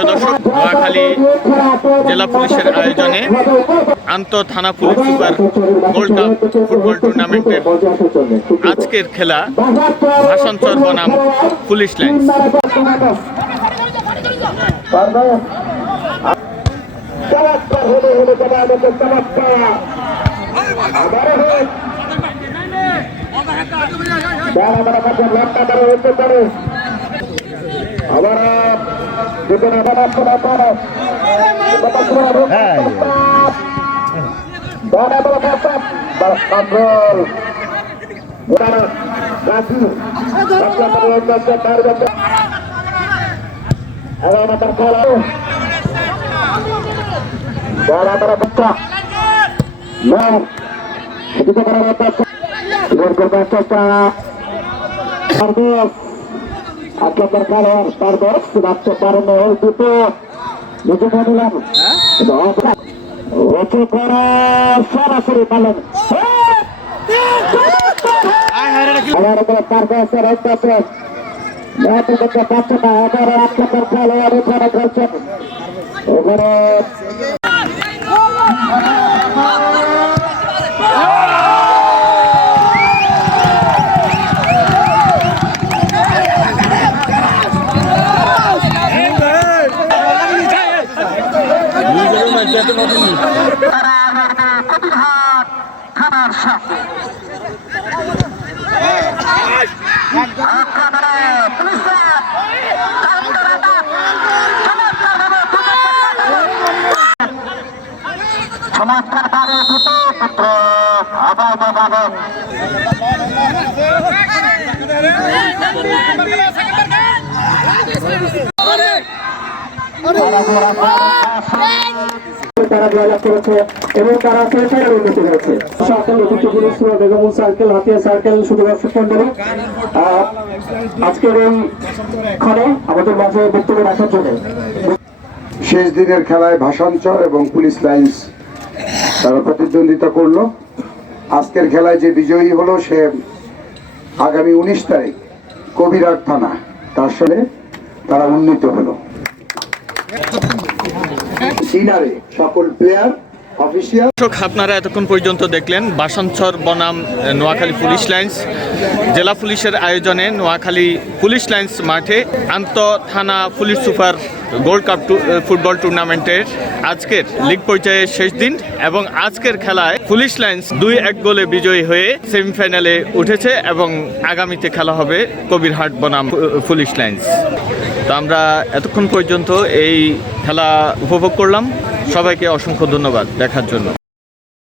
প্রিয় দর্শক, নোয়াখালী জেলা পুলিশের আয়োজনে আন্তঃ থানা police super gold cup football টুর্নামেন্টের আজকের খেলা ভাষাঞ্চর বনাম পুলিশ লাইন্স। সরাসরি পালন থানার সাথে চমৎকার ভাবে দুটো পুত্র অবৈধভাবে তারা জয়লাভ করেছে এবং তারা সেন্টারের উন্নতি করেছে। সার্কেল বেগমুল সার্কেল, হাতিয়া সার্কেল, সুদর্শক মন্ডলী আজকের এই ক্ষণে আমাদের মাঝে বক্তব্য রাখার জন্য। শেষ দিনের খেলায় ভাষাঞ্চর এবং পুলিশ লাইন্স তারা প্রতিদ্বন্দ্বিতা করলো। আজকের খেলায় যে বিজয়ী হলো সে আগামী 19 তারিখ কবিরহাট থানা, তার সাথে তারা উন্নীত হলো। সকল প্লেয়ার আপনারা এতক্ষণ পর্যন্ত দেখলেন ভাষাঞ্চর বনাম নোয়াখালী পুলিশ লাইন্স জেলা পুলিশের আয়োজনে নোয়াখালী পুলিশ লাইন্স মাঠে আন্তঃ থানা police super gold cup football টুর্নামেন্টের আজকের লিগ পর্যায়ের শেষ দিন এবং আজকের খেলায় পুলিশ লাইন্স 2-1 গোলে বিজয়ী হয়ে সেমিফাইনালে উঠেছে এবং আগামীতে খেলা হবে কবিরহাট বনাম পুলিশ লাইন্স। তো আমরা এতক্ষণ পর্যন্ত এই খেলা উপভোগ করলাম। সবাইকে অসংখ্য ধন্যবাদ দেখার জন্য।